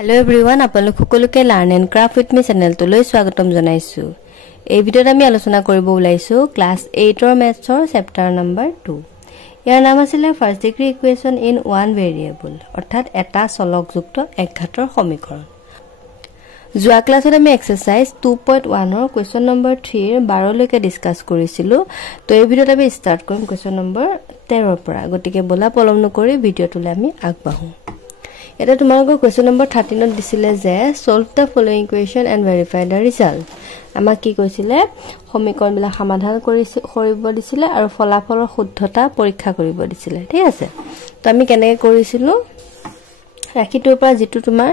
Hello everyone, আপোনালোক সকলোকে learn and craft with মি চেনেলটোলৈ স্বাগতম জনাইছো। এই ভিডিঅ'ত আমি আলোচনা কৰিব ওলাইছো ক্লাছ 8 ৰ মেথছৰ চেপ্টাৰ নম্বৰ 2। ইয়াৰ নাম আছিল first degree equation in one variable, অৰ্থাৎ এটা চলকযুক্ত একঘাতৰ সমীকৰণ। যোৱা ক্লাছত আমি এক্সাৰসাইজ 2.1 ৰ কোৱেশ্যন নম্বৰ 3 ৰ 12 লৈকে ডিসকাস কৰিছিলো। তো এই ভিডিঅ'ত আমি ষ্টাৰ্ট কৰিম কোৱেশ্যন নম্বৰ 13 ৰ পৰা। গতিকে বলা পলম নকৰি ভিডিঅ'টোলৈ আমি আগবাঢ়ো। এটা তোমালোকৰ কোৱেশ্যন নম্বৰ 13 ত দিছিলে যে solve the following equation and verify the result. আমাক কি কৈছিলে সমীকৰণবিলাক সমাধান কৰিব দিছিলে আৰু ফলাফলৰ শুদ্ধতা পৰীক্ষা কৰিব দিছিলে। ঠিক আছে, তো আমি কেনেকৈ কৰিছিলো ৰাখিটোৰ পৰা যেটো তোমাৰ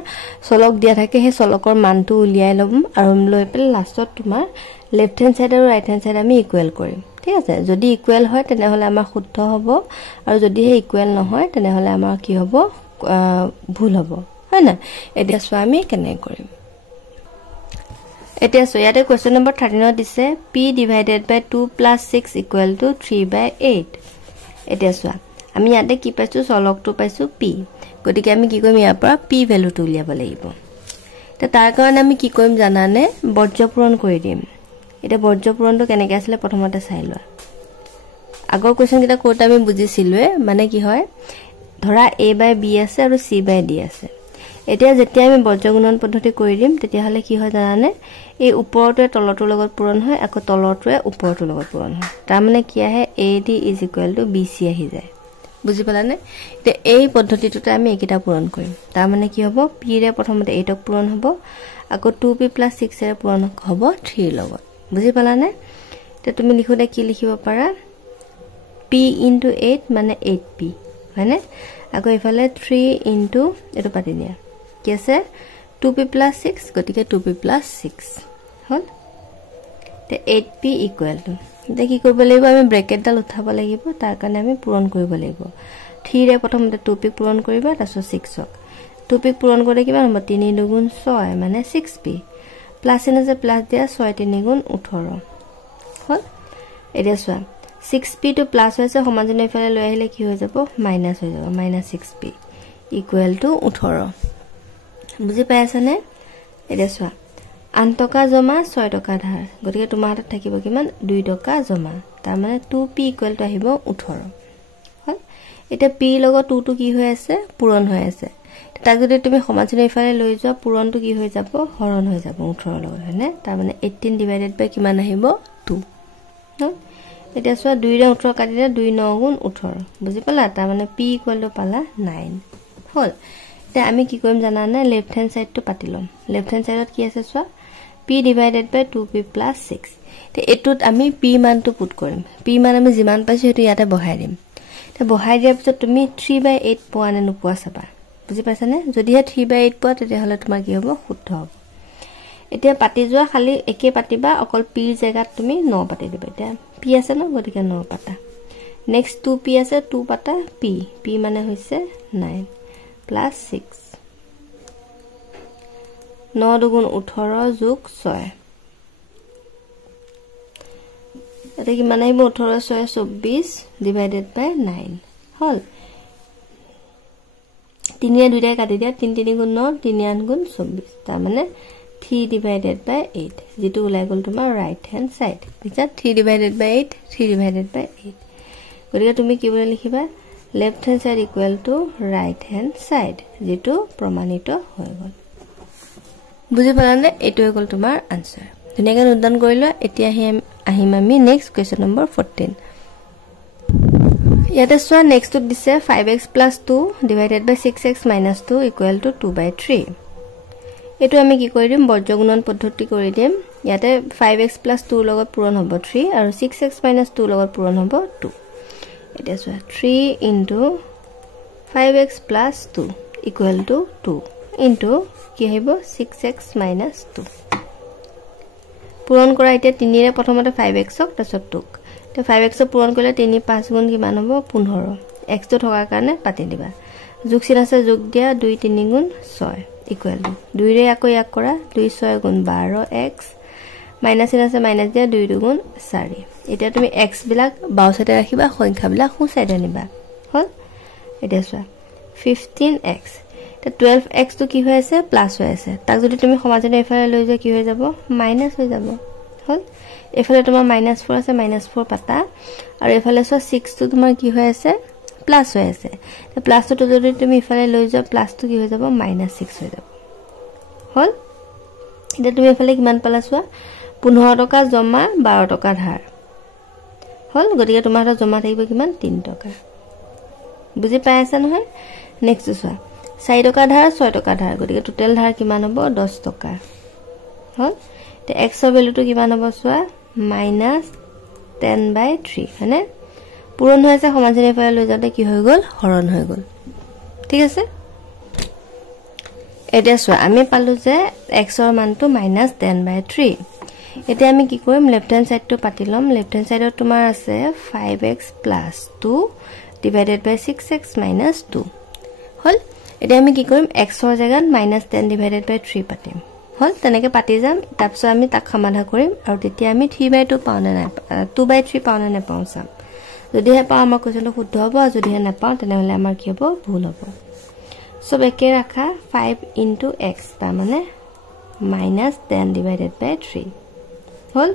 চলক দিয়া থাকে সেই চলকৰ মানটো উলিয়াই লম আৰু লৈ পেলাই লাষ্টত তোমাৰ লেফট হ্যান্ড সাইড আৰু ৰাইট হ্যান্ড সাইড আমি ইকুৱেল কৰিম। ঠিক আছে, যদি ইকুৱেল হয় তেনেহলে আমাৰ শুদ্ধ হ'ব আৰু যদি হে ইকুৱেল নহয় তেনেহলে আমাৰ কি হ'ব ভুল হ'ব, হয় না? এতিয়া সো আমি কেনে কৰিম। এতিয়া সো ইয়াতে কোৱেশ্যন নম্বৰ 13 দিছে p ডিভাইডেড বাই 2 + 6 = 3/8। এতিয়া সো আমি ইয়াতে কি পাইছো চলকটো পাইছো p। গতিকে আমি কি কৰিম ইয়াৰ পৰা p ভ্যালুটো উলিয়াব লাগিব। তে তাৰ কাৰণে আমি কি কৰিম জানানে বৰ্জ্য পূৰণ কৰি দিম। এটা বৰ্জ্য পূৰণটো কেনেকৈ আছিল প্ৰথমতে চাই লোৱা। আগৰ কোৱেশ্যন কিটা কোটা আমি বুজিছিলৱে, মানে কি হয় ধৰা a/b আছে আৰু c/d আছে। এতিয়া যেতিয়া আমি বৰ্জ্য গুণন পদ্ধতি কৰি দিম তেতিয়া হলে কি হয় জানানে এই ওপৰটোৱে তলটোৰ লগত পূৰণ হয় আকৌ তলটোৱে ওপৰটোৰ লগত পূৰণ হয়। তাৰ মানে কি আহে ad = bc আহি যায়। বুজি পালানে? তে এই পদ্ধতিটোতে আমি একিটা পূৰণ কৰিম। তাৰ মানে কি হ'ব p ৰে প্ৰথমতে 8 ক পূৰণ হ'ব আকৌ 2p + 6 ৰে পূৰণ হ'ব 3 লগত। বুজি পালানে? তে তুমি লিখোতে কি লিখিব পাৰা p * 8 মানে 8p, হয়নে? আকৌ ইফালে 3 * এটো পাতি দিয়া কি আছে 2p + 6, গতিকে 2p + 6 হল। তে 8p = তে কি কৰিব লাগিব আমি ব্ৰেকেটডাল উঠাব লাগিব। তাৰ কাৰণে আমি পূৰণ কৰিব লাগিব। 3 ৰে প্ৰথমতে 2p পূৰণ কৰিবা তাৰপিছত 6ক 2p পূৰণ কৰিলে কিমান হ'ব 3 × 2 = 6 মানে 6p প্লাস আছে প্লাস দিয়া 6 × 3 = 18 হল। এতিয়া চোৱা 6p to প্লাস হৈছে সমাজনে ইফালে লৈ আহিলে কি হৈ যাব মাইনাস হৈ যাব -6p = 18। বুজি পাই আছা নে? এতিয়া চোৱা 8 টকা জমা 6 টকা ধাৰ, গতিকে তোমাৰ হাতত থাকিব কিমান 2 টকা জমা। তাৰ মানে 2p = আহিব 18 হল। এতিয়া p লগত 2 টো কি হৈ আছে পূৰণ হৈ আছে। তাক যদি তুমি সমাজনে ইফালে লৈ যোৱা পূৰণটো কি হৈ যাব হৰণ হৈ যাব 18 লগত, হয়নে? তাৰ মানে 18 ডিভাইডেড বাই কিমান আহিব 2 হল। এতিয়া চোৱা 2 ৰে 18 কাটি দিয়া 2 × 9 = 18। বুজি পালা? তাৰ মানে p = পালা 9 হল। তে আমি কি কৰিম জানানে লেফট হ্যান্ড সাইডটো পাতি লম। লেফট হ্যান্ড সাইডত কি আছে চোৱা p ডিভাইডেড বাই 2p + 6। তে এটোত আমি p মানটো পুট কৰিম। p মান আমি যিমান পাইছো হেতু ইয়াতে বহাই দিম। তে বহাই দিয়াৰ পিছত তুমি 3/8 পোৱা নে নোপোৱা চাবা। বুজি পাইছানে? যদি 3/8 পোৱা তেতিয়া হলে তোমাৰ কি হ'ব শুদ্ধ হ'ব। এতিয়া পাতি যোৱা খালি একে পাতিবা, অকল p ৰ জায়গাত তুমি 9 পাতি দিবা। এতিয়া p আছে ন, গতিকে 9 পাতা। নেক্সট 2p আছে 2 পাতা p মানে হৈছে 9 + 6 9 × 2 = 18 + 6 এটা কি মানে 18 + 6 = 24 ডিভাইডেড বাই 9 হল। 3 ৰে 2 কাটি দিয়া 3 × 3 = 9 3 × 8 = 24। তাৰ মানে 3 ডিভাইডেড বাই 8 যেটো ওলাই গল তোমাৰ ৰাইট হ্যান্ড সাইড। বুঝা 3 ডিভাইডেড বাই 8 3 ডিভাইডেড বাই 8। গতিকে তুমি কি বলে লিখিবা left hand side = right hand side যেটো প্ৰমাণিত হৈ গল। বুজি পালানে? এটো হৈ গল তোমাৰ আনসাৰ। ধুনিয়াকৈ নোট ডাউন কৰি লোৱা। এতিয়া আহিম আমি নেক্সট কোৱেশ্যন নম্বৰ 14। ইয়াতে চোৱা নেক্সটত দিছে 5x + 2 ডিভাইডেড বাই 6x - 2 = 2/3। এটো আমি কি কৰি দিম বৰ্জ্য গুণন পদ্ধতি কৰি দিম। ইয়াতে 5x + 2 লগত পূৰণ হ'ব 3 আৰু 6x - 2 লগত পূৰণ হ'ব 2। এতিয়া চোৱা 3 * 5x + 2 = 2 ইনটু কি আহিব 6x - 2 পূৰণ কৰা। এতিয়া 3 ৰে প্ৰথমতে 5x ক তাৰপিছত 2ক। তে 5x ক পূৰণ কৰিলে 3 × 5 = কিমান হ'ব 15। x টো থকাৰ কাৰণে পাতি দিবা। যোগ চিন আছে যোগ দিয়া 2 × 3 = 6 = 2 ৰে আকৌ ইয়াক কৰা 2 × 6 = 12x মাইনাস চিন আছে মাইনাস দিয়া 2 × 2 = 4। এতিয়া তুমি x বিলাক বাও সাইডে ৰাখিবা, সংখ্যাবিলাক সো সাইডে নিবা হল। এতিয়া চোৱা 15x 12x তো কি হৈ আছে প্লাস হৈ আছে তাক যদি তুমি সমাজনে এফালে লৈ যোৱা কি হৈ যাব মাইনাস হৈ যাব হল এফালে তোমাৰ -4 আছে -4 পাতা আৰু এফালে 6 তো তোমাৰ কি হৈ আছে প্লাস হৈ আছে তে প্লাস তো যদি তুমি এফালে লৈ যোৱা প্লাস তো কি হৈ যাব -6 হৈ যাব হল এটা তুমি এফালে কিমান পালা চোৱা 15 টকা জমা 12 টকা ধাৰ হল গতিকে তোমাৰ হাতত জমা থাকিব কিমান 3 টকা বুজি পাই আছা নহয় নেক্সট চোৱা 4 টকা ধাৰ 6 টকা ধাৰ গতিকে টোটাল ধাৰ কিমান হ'ব 10 টকা হল তে x ৰ ভ্যালুটো কিমান হ'ব চোৱা -10/3 হয়নে পূৰণ হৈ আছে সমাজনে ফালে লৈ যাতে কি হৈ গল হৰণ হৈ গল ঠিক আছে এতিয়া চোৱা আমি পালো যে x ৰ মানটো -10/3 এতিয়া আমি কি কৰিম লেফট হ্যান্ড সাইডটো পাতি লম লেফট হ্যান্ড সাইডত তোমাৰ আছে 5x + 2 divided by 6x - 2 হল এতিয়া আমি কি কৰিম x ৰ জায়গাত -10 divided by 3 পাতিম হল তেনেকে পাতি যাম তাৰপিছত আমি তাক সমাধান কৰিম আৰু তেতিয়া আমি 3/2 পাও না নাই 2/3 পাও না নাপাও চাম যদিহে পাও আমাৰ কোৱেশ্চনটো শুদ্ধ হ'ব আৰু যদিহে নাপাও তেনেহলে আমাৰ কি হ'ব ভুল হ'ব সব একে ৰাখা 5 * x তাৰ মানে -10 divided by 3 হল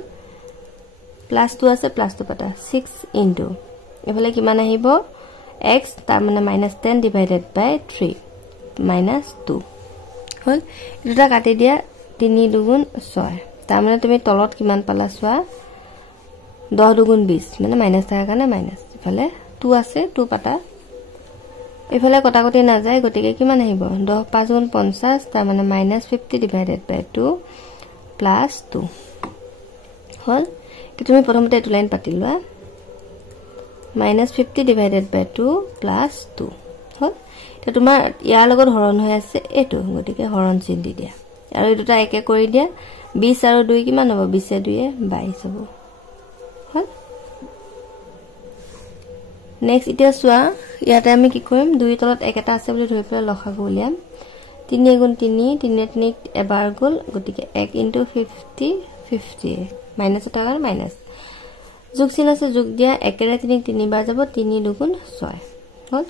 +2 আছে +2 পাতা 6 * এফালে কিমান আহিব x তাৰ মানে -10 divided by 3 -2 হল এটা কাটি দিয়া 3 দুগুণ 6 তাৰ মানে তুমি তলত কিমান পালা চোৱা 10 দুগুণ 20 মানে মাইনাস থাকা কাৰণে মাইনাস এফালে 2 আছে 2 পাতা এফালে কটাকটি না যায় গতিকে কিমান আহিব 10 5 গুণ 50 তাৰ মানে -50 divided by 2 + 2 হল কি তুমি প্ৰথমতে এটো লাইন পাতি লোৱা -50 divided by 2 + 2 হল তে তোমাৰ ইয়াৰ লগত হৰণ হৈ আছে এটো গতিকে হৰণ চিন দি দিয়া আৰু এই দুটা একে কৰি দিয়া 20 আৰু 2 কিমান হ'ব 20 এ 2 এ 22 হ'ব হল নেক্সট এতিয়া চোৱা ইয়াতে আমি কি কৰিম 2 তলত একটা আছে বুলি ধৰি পেলাই লসাগু উলিয়াম 3 গুণ 3 3 3 এবাৰ গল গতিকে 1 * 50 50 মাইনাস টাকা মাইনাস যোগ চিন আছে যোগ দিয়া 1 ৰে 3 তিনিবাৰ যাব 3 দুগুণ 6 হল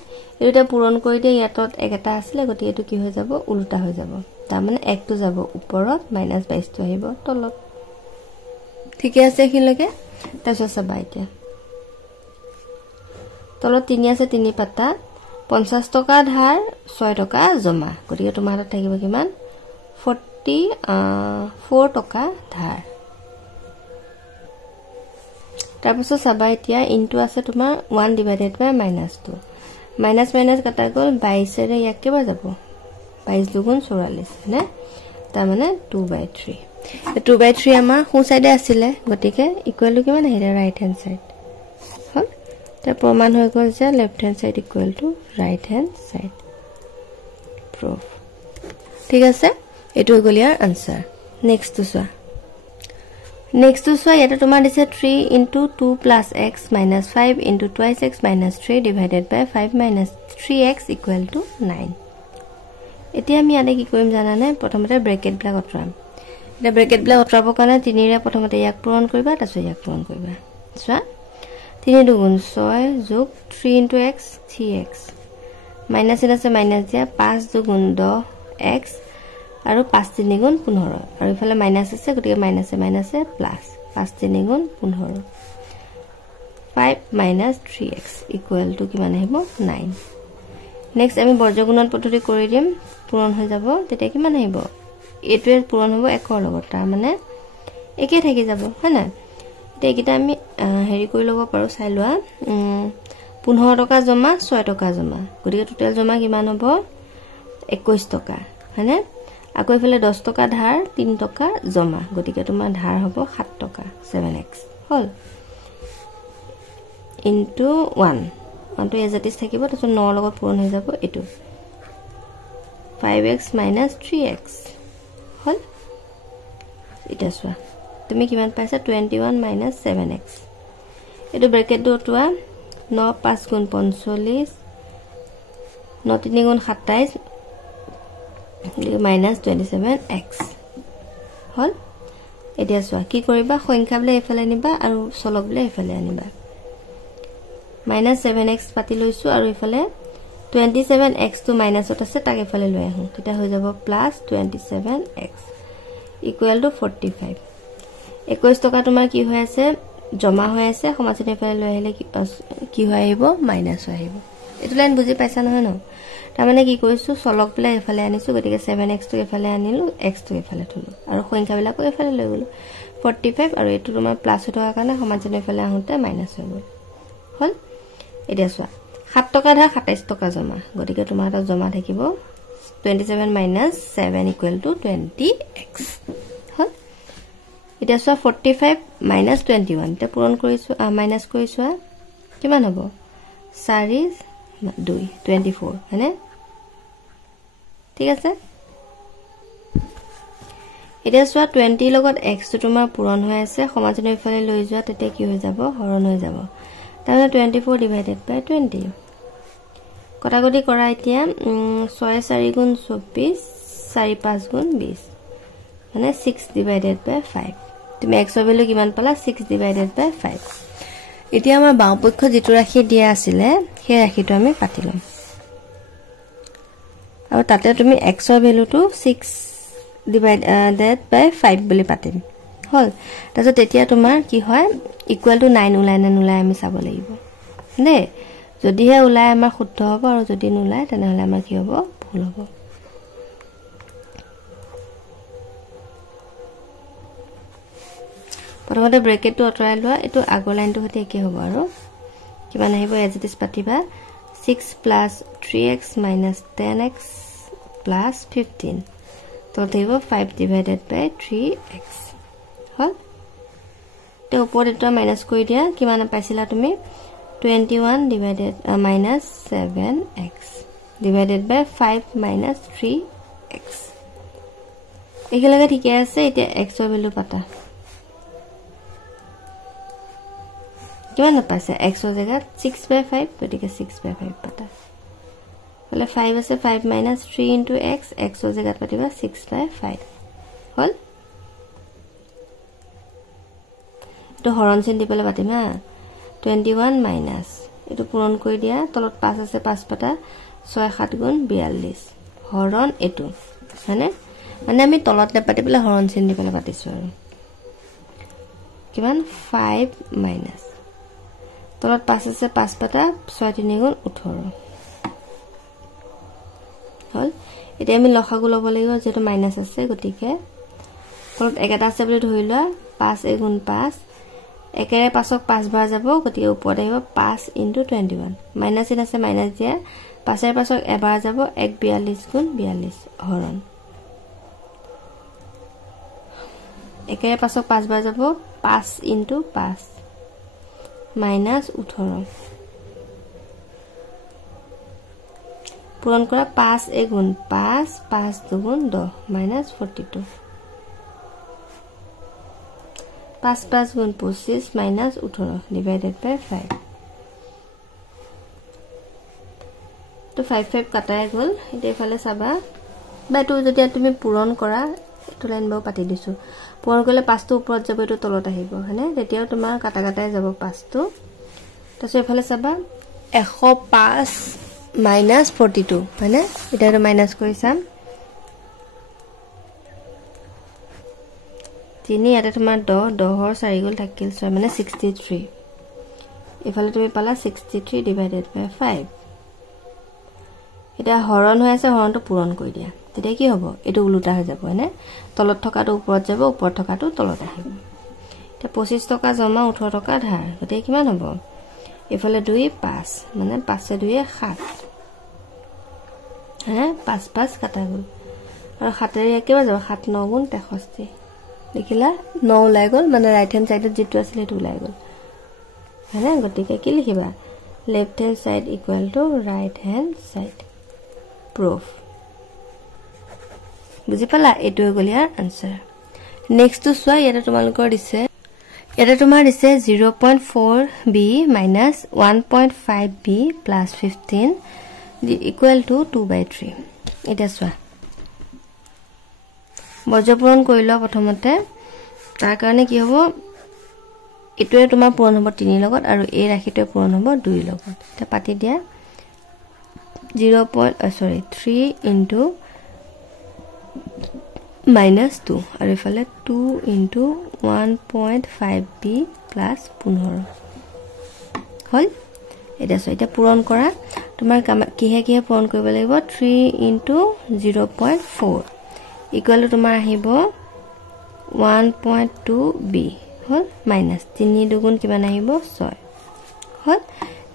এটা পূৰণ কৰি দিয়া ইয়াতত একটা আছিল গতিকে এটো কি হৈ যাব উল্টা হৈ যাব তাৰ মানে 1 টো যাব ওপৰত -22 টো আহিব তলত ঠিক আছে কিলকে তাৰপিছত চাবা এতিয়া তলত 3 আছে 3 পাতা 50 টকা ধাৰ 6 টকা জমা গতিকে তোমাৰ হাতত থাকিব কিমান 44 টকা ধাৰ তাৰপিছত চাবা এতিয়া ইনটু আছে তোমাৰ 1 divided by -2 মাইনাস মাইনাস কাটা গল 22 ৰে ইয়াক কেবাৰ যাব 22 দুগুণ 44 নে তাৰ মানে 2/3 2/3 আমাৰ সো সাইডে আছিল গতিকে ইকুৱেল টু কিমান আহিলে ৰাইট হ্যান্ড সাইড হল তে প্ৰমাণ হৈ গল যে left hand side equal to right hand side proof ঠিক আছে এটো হৈ গল ইয়াৰ আনসাৰ নেক্সট তো চোৱা ইয়াতে তোমাৰ দিছে 3 * 2 + x - 5 * 2x - 3 divided by 5 - 3x = 9 এতিয়া আমি আনে কি কৰিম জানানে প্ৰথমতে ব্ৰেকেট ব্লক অতৰাম এটা ব্ৰেকেট ব্লক অতৰাবৰ কাৰণে 3 ৰে প্ৰথমতে ইয়াক পূৰণ কৰিবা তাৰপিছত ইয়াক পূৰণ কৰিবা চোৱা 3 দুগুণ 6 যোগ 3 * x 3x মাইনাস আছে মাইনাস দিয়া 5 দুগুণ 10x আৰু 5 3 গুণ 15 আৰু ইফালে মাইনাস আছে গতিকে মাইনাসে প্লাস 5 3 গুণ 15 5 - 3x = কিমান আহিব 9 নেক্সট আমি বৰ্গগুণন পদ্ধতি কৰি দিম পূৰণ হৈ যাব তেতিয়া কিমান আহিব এটোৱে পূৰণ হ'ব 1 ৰ লগত তাৰ মানে একে থাকি যাব হয় না এতিয়া কিটা আমি হেৰি কৰি লব পাৰো চাই লোৱা 15 টকা জমা 6 টকা জমা গতিকে টোটাল জমা কিমান হ'ব 21 টকা হয়নে আকৌ ইফালে 10 টকা ধাৰ 3 টকা জমা গতিকে তোমাৰ ধাৰ হ'ব 7 টকা 7x হল ইনটু 1 অন্টো এজাতিস থাকিব তাৰপিছত 9 লগত পূৰণ হৈ যাব এটো 5x - 3x হল এটা চোৱা তুমি কিমান পাইছা 21 - 7x এটো ব্ৰেকেট দুটোৱা 9 5 গুণ 45 9 3 গুণ 27 -27x হল এতিয়া চোৱা কি কৰিবা সংখ্যা বলে এফালে নিবা আৰু চলক বলে এফালে আনিবা -7x পাতি লৈছো আৰু এফালে 27x to মাইনাছত আছে তাক এফালে লৈ আহো তেতিয়া হৈ যাব প্লাস 27x equal to 45 21 টকা তোমাৰ কি হৈ আছে জমা হৈ আছে সমাজতে এফালে লৈ আহিলে কি হৈ আহিব মাইনাস হৈ আহিব এটো লাইন বুজি পাইছা নহয় ন তাৰ মানে কি কৰিছো চলক বিলাক এফালে আনিছো গতিকে 7x to এফালে আনিলো x to এফালে থলো আৰু সংখ্যা বিলাক এফালে লৈ গলো 45 আৰু এটো তোমাৰ প্লাস হৈ থকা কাৰণে সমাজতে এফালে আহোতে মাইনাস হৈ গল হল এটা চোৱা 7 টকা ধা 27 টকা জমা গতিকে তোমাৰ এটা জমা থাকিব 27 minus 7 equal to 20x হল এটা চোৱা 45 minus 21 তে পূৰণ কৰিছো মাইনাস কৰিছো কিমান হ'ব 4 2 24 হয়নে ঠিক আছে এটা চোৱা 20 লগত x টো তোমাৰ পূৰণ হৈ আছে সমাজনৰ ইফালে লৈ যোৱা তেতিয়া কি হৈ যাব হৰণ হৈ যাব তাৰমানে 24 divided by 20 কটাকটি কৰা এতিয়া 6 4 গুণ 24 4 5 গুণ 20 মানে 6 divided by 5 তুমি x ভ্যালু কিমান পালা 6 divided by 5 এতিয়া আমাৰ বাওপক্ষ যেটো ৰাখি দিয়া আছিল সেই ৰাখিটো আমি পাতিলম আৰু তাতে তুমি x ভ্যালুটো 6 divided by 5 বুলি পাতিম হল তাৰছত তেতিয়া তোমাৰ কি হয় ইকুৱেল টু 9 উলাই না নুলাই আমি চাব লাগিব নে যদিহে উলাই আমাৰ শুদ্ধ হ'ব আৰু যদি নুলাই তেনেহলে আমাৰ কি হ'ব ভুল হ'ব প্ৰথমতে ব্ৰেকেটটো অতৰাই লোৱা এটো আগৰ লাইনটো হতে কি হ'ব আৰু কিমান আহিব এজ ইট ইজ পাতিবা 6 plus 3x minus 10x plus 15 তো দেব 5 divided by 3x হল তে ওপৰত এটা মাইনাস কৰি দিয়া কিমান পাইছিলা তুমি 21 divided minus 7x divided by 5 minus 3x একেলগে ঠিক আছে এতিয়া x ৰ ভ্যালু পাতা কিমান পাইছে x ৰ জায়গাত 6/5 গতিকে 6/5 পাতা হলে 5 আছে 5 minus 3 into x x ৰ জায়গাত পাতিবা 6/5 হল তো হৰণ চিন দি পেলে পাতিম হা 21 minus এটো পূৰণ কৰি দিয়া তলত 5 আছে 5 পাতা 6 7 গুণ 42 হৰণ এটো মানে মানে আমি তলত নেপাতি পেলে হৰণ চিন দি পেলে পাতিছো আৰু কিমান 5 minus তলত 5 আছে 5 পাতা 6 3 গুণ 18 হল এটা আমি লসাগু লব লাগিব যেটো মাইনাস আছে গতিকে তলত একটা আছে বুলি ধৰি লোৱা 5 গুণ 5 একেৰে 5ক 5 বাৰ যাব গতিকে ওপৰত আহিব 5 into 21 মাইনাস ইন আছে মাইনাস দিয়া 5 এৰ 5ক এবাৰ যাব 1 42 গুণ 42 হৰণ একেৰে 5ক 5 বাৰ যাব 5 into 5 minus 18 পূৰণ কৰা 5 গুণ 5 5 দুগুণ 10 minus 42 5 5 গুণ 25 minus 18 divided by 5 তো 5 5 কাটাই গল এটা ফালে চাবা বাটো যদি তুমি পূৰণ কৰা এটো লাইন বাও পাতি দিছো পূৰণ কৰিলে 5 টো ওপৰত যাব এটো তলত আহিব হনে তেতিয়াও তোমাৰ কাটা কাটাই যাব 5 টো তাছত এফালে চাবা 105 minus 42 হনে এটা মাইনাস কৰিছাম 3 ইয়াতে তোমাৰ 10 ৰ 4 গুণ থাকিল 6 মানে 63 এফালে তুমি পালা 63 divided by 5 এটা হৰণ হৈ আছে হৰণটো পূৰণ কৰি দিয়া তেতিয়া কি হ'ব এটো উল্টা হৈ যাব হনে তলত থকাটো ওপৰত যাব ওপৰত থকাটো তলত আহিব এটা 25 টকা জমা 18 টকা ধাৰ গতে কিমান হ'ব এফালে 2 5 মানে 5 এ 2 7 হ্যাঁ 5 5 কাটা গল আৰু 7 এৰ একেবাৰে যাব 7 9 গুণ 63 দেখিলা 9 ওলাই গল মানে রাইট হ্যান্ড সাইডত যেটো আছিল এটো ওলাই গল হ্যাঁ গতিকে কি লিখিবা left hand side equal to right hand side proof বুজি পালা এটো গল ইয়াৰ আনসাৰ নেক্সট টু সোয়া ইয়াতে তোমালোকৰ দিছে এটা তোমাৰ দিছে 0.4b minus 1.5b plus 15 equal to 2/3 এটা সোয়া বৰ্জপূৰণ কৰিলো প্ৰথমতে তাৰ কাৰণে কি হ'ব এটোৱে তোমাৰ পূৰণ হ'ব 3 লগত আৰু এই ৰাখিটোৱে পূৰণ হ'ব 2 লগত এটা পাতি দিয়া 3 into minus 2 আৰু ইফালে 2 into 1.5b plus 15 হল এটা সো এটা পূৰণ কৰা তোমাৰ কিহে কিহে পূৰণ কৰিব লাগিব 3 into 0.4 equal to তোমাৰ আহিব 1.2b হল minus 3 দুগুণ কিমান আহিব 6 হল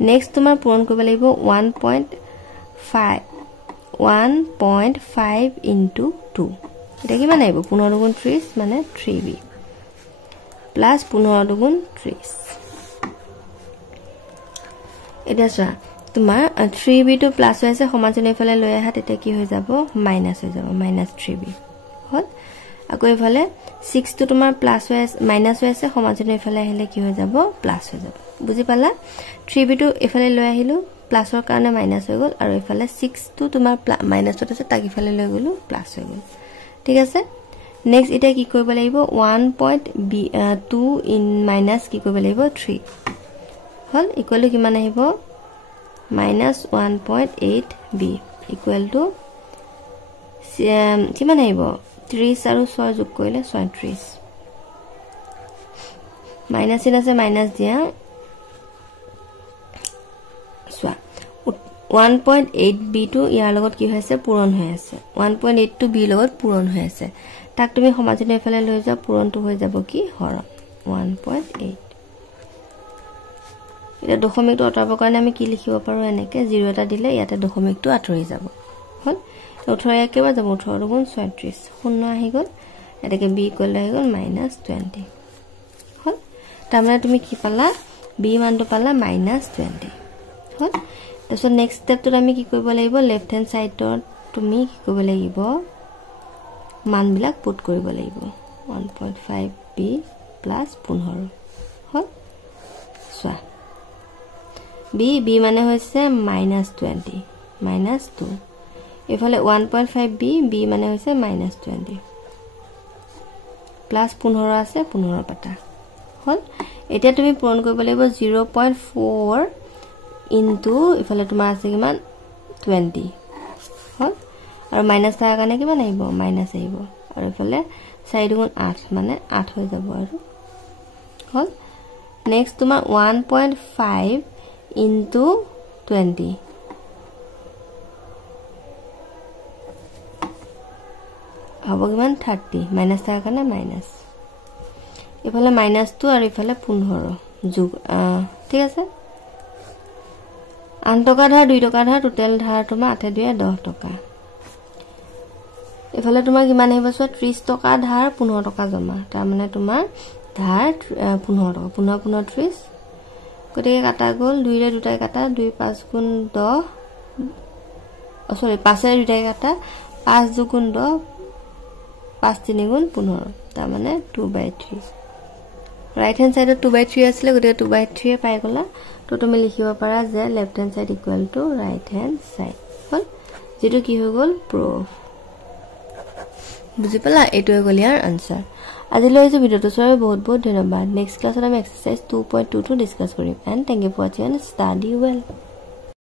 নেক্সট তোমাৰ পূৰণ কৰিব লাগিব 1.5 into 2 এটা কিমান আহিব 15 দুগুণ 30 মানে 3b plus 15 দুগুণ 30 এটা সা তোমাৰ 3b to plus হৈছে সমাজনে ইফালে লৈ আহা তেতিয়া কি হৈ যাব মাইনাস হৈ যাব -3b হল আকৌ ইফালে 6 to তোমাৰ প্লাস হৈ মাইনাস হৈ আছে সমাজনে ইফালে আহিলে কি হৈ যাব প্লাস হৈ যাব বুজি পালা 3b to ইফালে লৈ আহিলো প্লাসৰ কাৰণে মাইনাস হৈ গল আৰু ইফালে 6 to তোমাৰ মাইনাস হৈ আছে তাক ইফালে লৈ গলো প্লাস হৈ গল ঠিক আছে নেক্সট এটা কি কৰিব লাগিব 1.2 in minus কি কৰিব লাগিব 3 হল ইকুৱেল টু কিমান আহিব -1.8b equal to কিমান আহিব 30 আৰু 6 যোগ কৰিলে 36 মাইনাস ইন আছে মাইনাস দিয়া সোয়া 1.8b to ইয়াৰ লগত কি হৈছে পূৰণ হৈ আছে 1.8 to b লগত পূৰণ হৈ আছে তাক তুমি সমাজনে ইফালে লৈ যা পূৰণটো হৈ যাব কি হৰণ 1.8 এটা দশমিকটো আঁতৰাবৰ কাৰণে আমি কি লিখিব পাৰো এনেকে 0 এটা দিলে ইয়াতে দশমিকটো আঁতৰি যাব হল 18 একেবাৰে যাব 18 গুণ 36 শূন্য আহি গল এটাকে b ইকুৱেল আহি গল -20 হল তাৰমানে তুমি কি পালা b মানটো পালা -20 হল তাৰপিছত নেক্সট স্টেপটো আমি কি কৰিব লাগিব লেফট হ্যান্ড সাইডত তুমি কি কৰিব লাগিব মানবিলাক পুট কৰিব লাগিব 1.5b plus 15 হল সোয়া b মানে হৈছে -20 -2 এফালে 1.5b b মানে হৈছে -20 প্লাস 15 আছে 15 পাতা হল এতিয়া তুমি পূৰণ কৰিব লাগিব 0.4 into এফালে তোমাৰ আছে কিমান 20 হল আৰু মাইনাস থাকা কাৰণে কিমান আহিব মাইনাস আহিব আৰু এফালে 4 গুণ 8 মানে 8 হৈ যাব আৰু হল নেক্সট তোমাৰ 1.5 into 20 হ'ব কিমান 30 মাইনাস থাকা কাৰণে মাইনাস এফালে -2 আৰু এফালে 15 যোগ ঠিক আছে 8 টকা ধাৰ 2 টকা ধাৰ টোটাল ধাৰ তোমাৰ 8 2 10 টকা এফালে তোমাৰ কিমান আহিব 30 টকা ধাৰ 15 টকা জমা তাৰ মানে তোমাৰ ধাৰ 15 টকা 15 15 30 গতিকে কাটা গল 2 ৰে দুটাই কাটা 2 5 গুণ 10 সৰি 5 ৰে দুটাই কাটা 5 2 গুণ 10 5 3 গুণ 15 তাৰ মানে 2/3 রাইট হ্যান্ড সাইডত 2/3 আছিল গতিকে 2/3 পাই গলা তো তুমি লিখিব পাৰা যে left hand side equal to right hand side হল যেটো কি হৈ গল প্ৰুফ বুজি পালা এটো হৈ গল ইয়াৰ আনসাৰ আজিলৈ এই ভিডিওটো চাই বহুত বহুত ধন্যবাদ নেক্সট ক্লাছত আমি এক্সাৰসাইজ 2.22 ডিসকাস কৰিম and thank you for watching and study well